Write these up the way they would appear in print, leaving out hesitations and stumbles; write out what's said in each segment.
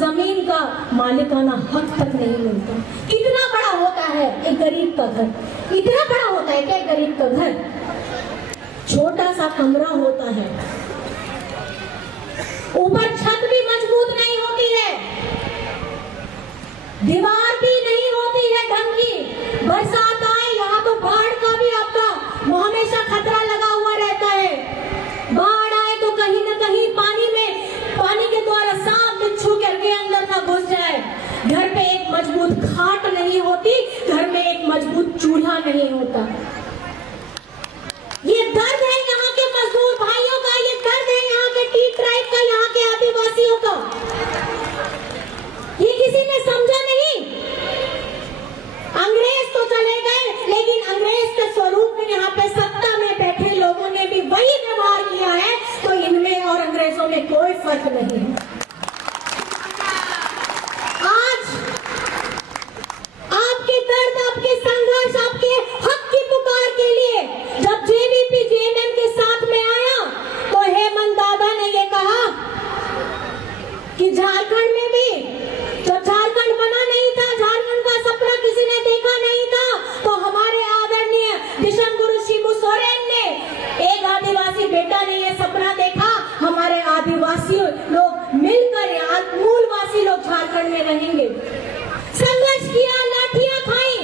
जमीन का मालिकाना हक तक नहीं मिलता। कितना बड़ा होता है एक गरीब का घर, इतना बड़ा होता है क्या एक गरीब का घर? छोटा सा कमरा होता है, ऊपर छत भी मजबूत नहीं होती है, दीवार भी नहीं होती है ढंग की। बरसात आए यहाँ तो बाढ़ का भी आपका हमेशा खतरा लगा हुआ रहता है। बाढ़ आए तो कहीं ना कहीं पानी के द्वारा सांप बिच्छू करके अंदर ना घुस जाए। घर पे एक मजबूत खाट नहीं होती, घर में एक मजबूत चूल्हा नहीं होता। ये दर्द है यहाँ के मजदूर भाइयों का, ये दर्द है यहाँ के टी ट्राइब का, यहाँ के आदिवासियों का। ये किसी ने समझा नहीं। अंग्रेज तो चले गए, लेकिन अंग्रेज के स्वरूप में यहाँ पे सत्ता में बैठे लोगों ने भी वही व्यवहार किया है, तो इनमें और अंग्रेजों में कोई फर्क नहीं है। आज आपके दर्द, आपके संघर्ष, आपके हक की पुकार के लिए जब जेवीपी जेएमएम के साथ में आया तो हेमंत दादा ने ये कहा कि झारखंड में भी जब झारखंड बना नहीं था, झारखंड का सपना किसी ने देखा नहीं था, तो हमारे आदरणीय विश्व गुरु शिबू सोरेन ने, एक आदिवासी बेटा ने ये सपना देखा, हमारे आदिवासी लोग मिलकर यहाँ मूलवासी लोग झारखंड में रहेंगे। संघर्ष किया, लाठियां खाई,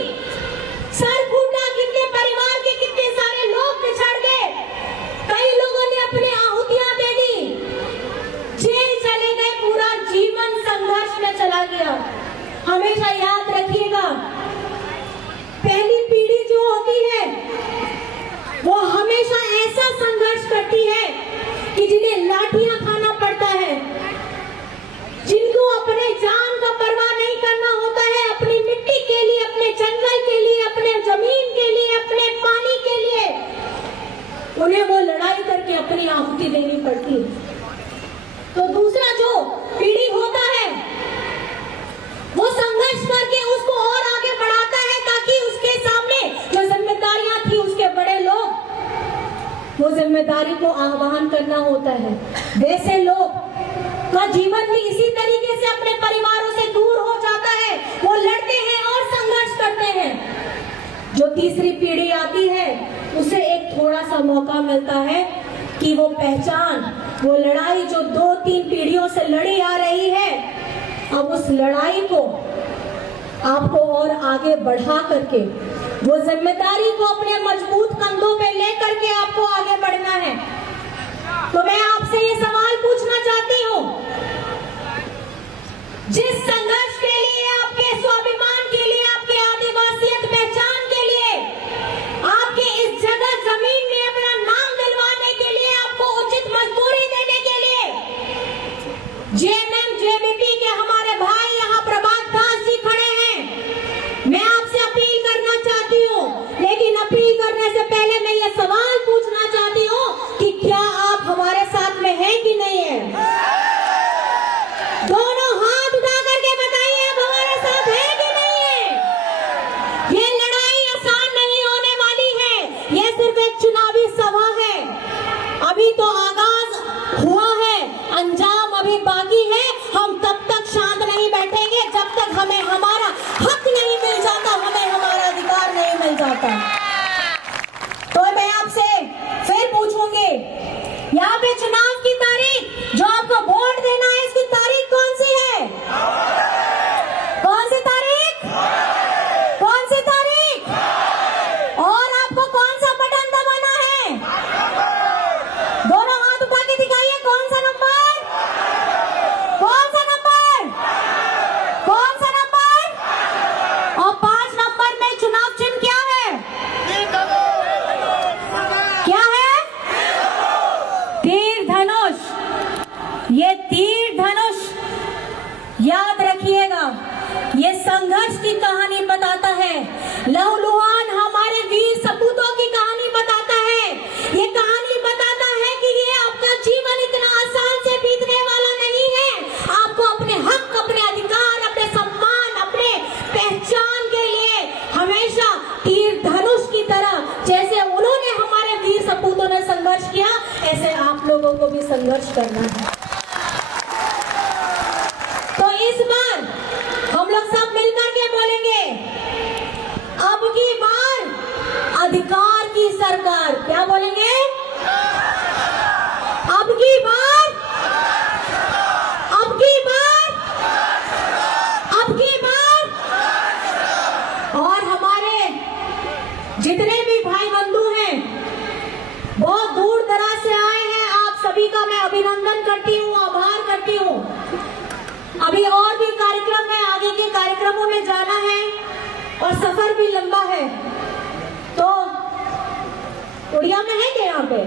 सर फूटा, कितने परिवार के कितने सारे लोग बिछड़ गए, कई लोगों ने अपनी आहुतियां दे दी, जेल चले गए, पूरा जीवन संघर्ष में चला गया। हमेशा याद रखिएगा, पहली पीढ़ी जो होती है वो हमेशा ऐसा संघर्ष करती है कि जिन्हें लाठियां खाना पड़ता है, जिनको अपने जान का परवाह नहीं करना होता है, अपनी मिट्टी के लिए, अपने जंगल के लिए, अपने जमीन के लिए, अपने पानी के लिए, उन्हें वो लड़ाई करके अपनी आहुति देनी पड़ती है। तो दूसरा जो पीढ़ी होता है वो संघर्ष करके उसको और आगे बढ़ाता है, ताकि उसके सामने जो जिम्मेदारियां थी उसके बड़े लोग, वो जिम्मेदारी को आह्वान करना होता है। वैसे लोग का जीवन भी इसी तरीके से अपने परिवारों से दूर हो जाता है, वो लड़ते हैं और संघर्ष करते हैं। जो तीसरी पीढ़ी आती है उसे एक थोड़ा सा मौका मिलता है कि वो पहचान, वो लड़ाई जो 2-3 पीढ़ियों से लड़ी आ रही है, अब उस लड़ाई को आपको और आगे बढ़ा करके वो जिम्मेदारी को अपने मजबूत कंधों पे लेकर के आपको आगे बढ़ना है। तो मैं आपसे ये सवाल पूछना चाहती हूँ, जिस संघर्ष के लिए, आपके स्वाभिमान के लिए, आपके आदिवासियत पहचान के लिए, आपके इस जगह जमीन में अपना नाम दिलवाने के लिए, आपको उचित मजदूरी देने के लिए जेएमएम जेवीपी के हमारे भाई यहाँ प्रभात दास जी खड़े हैं। मैं आपसे अपील करना चाहती हूँ, लेकिन अपील करने से पहले मैं ये सवाल पूछना चाहती हूँ कि क्या आप हमारे साथ में हैं कि नहीं है? दोनों हाथ उठा करके बताइए, आप हमारे साथ हैं कि नहीं है? ये लड़ाई आसान नहीं होने वाली है, ये सिर्फ एक चुनावी सभा है, अभी तो आगाज हुआ है, अंजाम अभी बाकी है। हम तब तक शांत नहीं बैठेंगे जब तक हमें हमारा हक नहीं मिल जाता, हमें हमारा अधिकार नहीं मिल जाता। तो मैं आपसे फिर पूछूंगी, यहाँ पे चुनाव की तारीख, जो आपको वोट देना है, इसकी तारीख कौन सी है? कौन सी तारीख? कौन सी तारीख? और आपको कौन सा बटन दबाना है? दोनों हाथ उठा के दिखाइए, कौन सा नंबर? कौन सा नंबर? कौन सा नंबर? और 5 नंबर में चुनाव चिन्ह क्या है? क्या है? तीर धनुष। ये तीर धनुष याद रखिएगा, ये संघर्ष की कहानी बताता है, लहूलुहान हमारे वीर सपूतों की कहानी बताता है। ये कहानी बताता है कि ये आपका जीवन इतना आसान से बीतने वाला नहीं है। आपको अपने हक, अपने अधिकार, अपने सम्मान, अपने पहचान के लिए हमेशा तीर धनुष की तरह, जैसे उन्होंने हमारे वीर सपूतों ने संघर्ष किया, ऐसे आप लोगों को भी संघर्ष करना है। तो इस अब की बार अधिकार की सरकार। क्या बोलेंगे? अब की बार, अब की बार, अब की बार। और हमारे जितने भी भाई बंधु हैं, बहुत दूर दराज से आए हैं, आप सभी का मैं अभिनंदन करती हूँ, आभार करती हूँ। अभी और भी कार्यक्रम है, आगे के कार्यक्रमों में जाना है और सफर भी लंबा है। तो उड़िया में है क्या यहाँ पे?